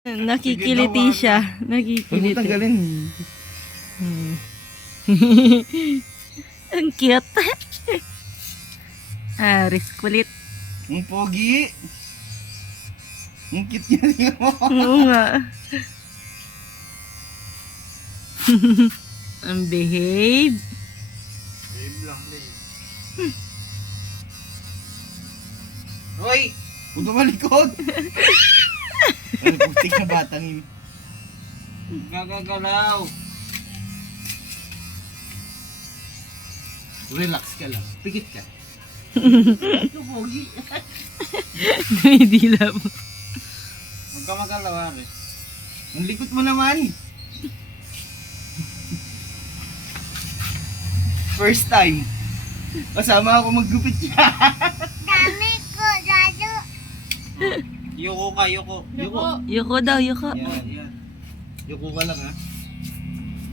Nakikiliti siya. Huwag mo Nakikiliti. tanggalin. Ang cute. Risk kulit. Ang pogi. Ang cute niya. Oo nga. Ang behave. Hoy! Huwag ka malikod! Ano putik na batang yun? Gagagalaw! Relax ka lang. Pikit ka. Ito, pogi. Dumidila mo. Huwag ka magalawa rin. Ang likot mo naman. First time. Kasama ako maggupit siya. Dami ko, Dado. Yoko ka, yoko. Yoko. Yuko daw, yuko. Yan, yan. Yoko ka lang ha.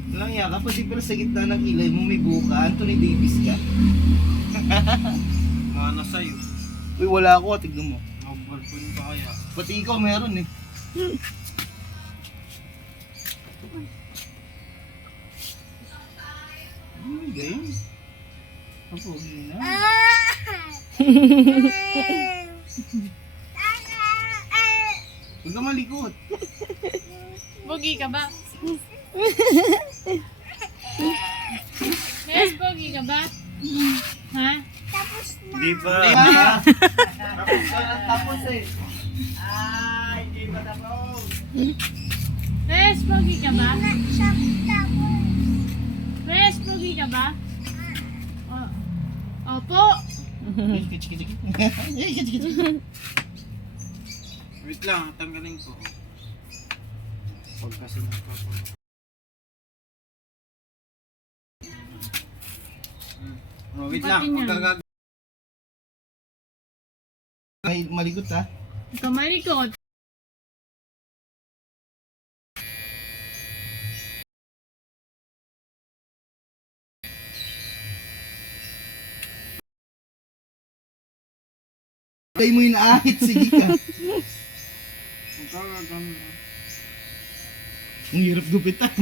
Walang yan, kapag di pala sa gitna ng kilay mo may buka, Anthony Davis ka. Mana sa'yo. Uy, wala ako, tignan mo. Mag-girlfriend ka kaya. Pati ikaw meron eh. Ganyan. Ako, yun na. Huwag ka malikot. Pogi ka ba? Yes, pogi ka ba? Ha? Tapos na. Di ba? Tapos ka lang tapos eh. Ay, hindi pa tapos. Yes, pogi ka ba? Siya tapos. Yes, pogi ka ba? Oh. Opo. Wait lang, tanggalin ko. Pag kasi nagpapag... Oh, wait lang, Ba't ganyan? magagag... May malikot ha. Ikaw malikot. Kaya mo inaahit, sige ka. Magagag... Ang hirap gupitan. Ha?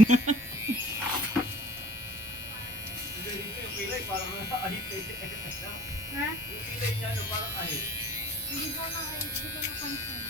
Hindi ko na kayo. Hindi ko na pansin.